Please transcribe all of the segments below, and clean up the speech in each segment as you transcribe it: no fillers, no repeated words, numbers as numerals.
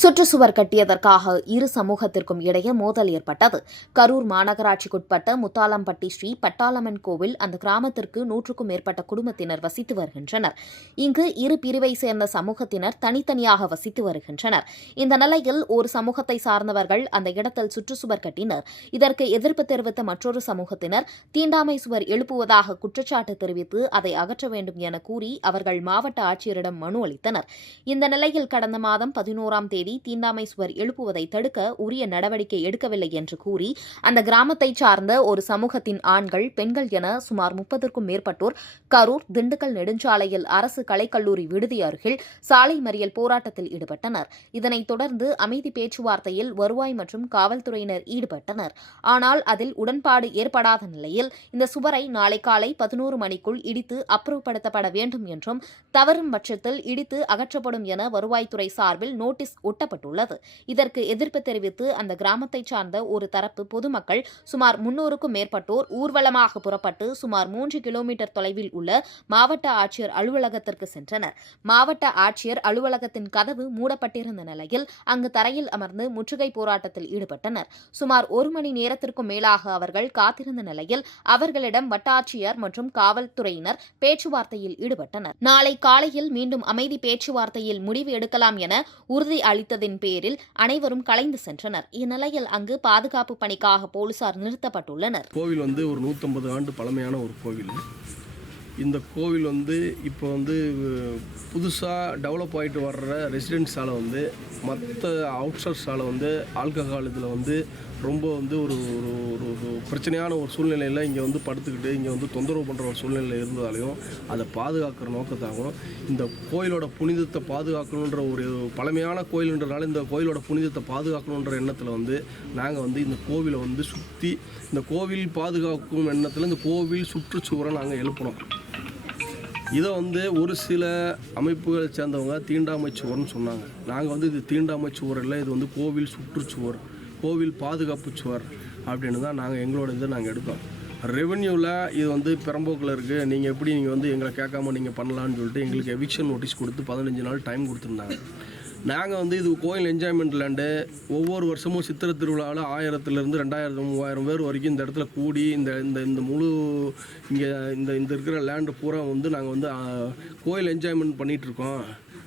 சுற்றுச்சுவர் கட்டியதற்காக இரு சமூகத்திற்கும் இடையே மோதல் ஏற்பட்டது. கரூர் மாநகராட்சிக்குட்பட்ட முத்தாலம்பட்டி ஸ்ரீ பட்டாளம்மன் கோவில் அந்த கிராமத்திற்கு 100க்கும் மேற்பட்ட குடும்பத்தினர் வசித்து வருகின்றனர். இங்கு இரு பிரிவை சேர்ந்த சமூகத்தினர் தனித்தனியாக வசித்து வருகின்றனர். இந்த நிலையில் ஒரு சமூகத்தை சார்ந்தவர்கள் அந்த இடத்தில் சுற்றுச்சுவர் கட்டினர். இதற்கு எதிர்ப்பு தெரிவித்த மற்றொரு சமூகத்தினர் தீண்டாமை சுவர் எழுப்புவதாக குற்றச்சாட்டு தெரிவித்து அதை அகற்ற வேண்டும் என கூறி அவர்கள் மாவட்ட ஆட்சியரிடம் மனு அளித்தனர். இந்த நிலையில் கடந்த மாதம் 11ஆம் தேதி தீண்டாமை சுவர் எழுப்புவதை தடுக்க உரிய நடவடிக்கை எடுக்கவில்லை என்று கூறி அந்த கிராமத்தைச் சார்ந்த ஒரு சமூகத்தின் ஆண்கள், பெண்கள் என சுமார் 30க்கும் மேற்பட்டோர் கரூர் திண்டுக்கல் நெடுஞ்சாலையில் அரசு கலைக்கல்லூரி விடுதி அருகில் சாலை மறியல் போராட்டத்தில் ஈடுபட்டனர். இதனைத் தொடர்ந்து அமைதி பேச்சுவார்த்தையில் வருவாய் மற்றும் காவல்துறையினர் ஈடுபட்டனர். ஆனால் அதில் உடன்பாடு ஏற்படாத நிலையில் இந்த சுவரை நாளை காலை 11 மணிக்குள் இடித்து அப்புறப்படுத்தப்பட வேண்டும் என்றும், தவறும் பட்சத்தில் இடித்து அகற்றப்படும் என வருவாய்த்துறை சார்பில் நோட்டீஸ் ஒட்டப்பட்டுள்ளது. இதற்கு எதிர்ப்பு தெரிவித்து அந்த கிராமத்தைச் சார்ந்த ஒரு தரப்பு பொதுமக்கள் சுமார் 300க்கும் மேற்பட்டோர் ஊர்வலமாக புறப்பட்டு சுமார் 3 கிலோமீட்டர் தொலைவில் உள்ள மாவட்ட ஆட்சியர் அலுவலகத்திற்கு சென்றனர். மாவட்ட ஆட்சியர் அலுவலகத்தின் கதவு மூடப்பட்டிருந்த நிலையில் அங்கு தரையில் அமர்ந்து முற்றுகை போராட்டத்தில் ஈடுபட்டனர். சுமார் 1 மணி நேரத்திற்கும் மேலாக அவர்கள் காத்திருந்த நிலையில் அவர்களிடம் வட்டாட்சியர் மற்றும் காவல்துறையினர் பேச்சுவார்த்தையில் ஈடுபட்டனர். நாளை காலையில் மீண்டும் அமைதி பேச்சுவார்த்தையில் முடிவு எடுக்கலாம் என உறுதி அளித்ததின் பேரில் அனைவரும் கலைந்து சென்றனர். இந்நிலையில் அங்கு பாதுகாப்பு பணிக்காக போலீசார் நிறுத்தப்பட்டுள்ளனர். கோவில் ஒரு 150 ஆண்டு பழமையான ஒரு கோவில். இந்த கோவில் இப்போ புதுசாக டெவலப் ஆகிட்டு வர்ற ரெசிடென்ஸால் மற்ற அவுட்சர்ஸால் ஆல்கஹால் இதில் ரொம்ப ஒரு பிரச்சனையான ஒரு சூழ்நிலையில் இங்கே படுத்துக்கிட்டு இங்கே தொந்தரவு பண்ணுற ஒரு சூழ்நிலை இருந்ததாலையும் அதை பாதுகாக்கிற நோக்கத்தாகவும் இந்த கோயிலோட புனிதத்தை பாதுகாக்கணுன்ற ஒரு பழமையான கோயில்ன்றனால இந்த கோயிலோட புனிதத்தை பாதுகாக்கணுன்ற எண்ணத்தில் நாங்கள் இந்த கோவிலை சுற்றி இந்த கோவில் பாதுகாக்கும் எண்ணத்தில் இந்த கோவில் சுற்றுச்சுவரை நாங்கள் எழுப்புனோம். இதை ஒரு சில அமைப்புகளை சேர்ந்தவங்க தீண்டாமை சுவர்னு சொன்னாங்க. நாங்கள் இது தீண்டாமை சுவர் இல்லை, இது கோவில் சுற்றுச்சுவர், கோவில் பாதுகாப்பு சுவர் அப்படின்னு தான் நாங்கள் எங்களோட இதை நாங்கள் எடுத்தோம். ரெவென்யூவில் இது பெரம்போக்கில் இருக்குது, நீங்கள் எப்படி நீங்கள் எங்களை கேட்காம நீங்கள் பண்ணலான்னு சொல்லிட்டு எங்களுக்கு எவிக்ஷன் நோட்டீஸ் கொடுத்து 15 நாள் டைம் கொடுத்துருந்தாங்க. நாங்கள் இது கோயில் என்ஜாய்மெண்ட் லேண்டு. ஒவ்வொரு வருஷமும் சித்திரை திருவிழாவில் 1000லேருந்து 2000 3000 பேர் வரைக்கும் இந்த இடத்துல கூடி இந்த முழு இங்கே இந்த இருக்கிற லேண்டு பூரா நாங்கள் கோயில் என்ஜாய்மெண்ட் பண்ணிகிட்ருக்கோம்.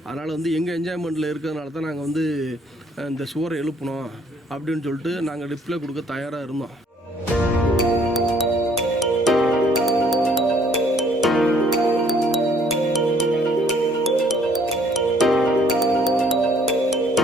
அதனால் எங்கள் என்ஜாய்மெண்ட்டில் இருக்கிறதுனால தான் நாங்கள் இந்த சுவரை எழுப்பணும் அப்படின்னு சொல்லிட்டு நாங்கள் ரிப்ளை கொடுக்க தயாராக இருந்தோம்.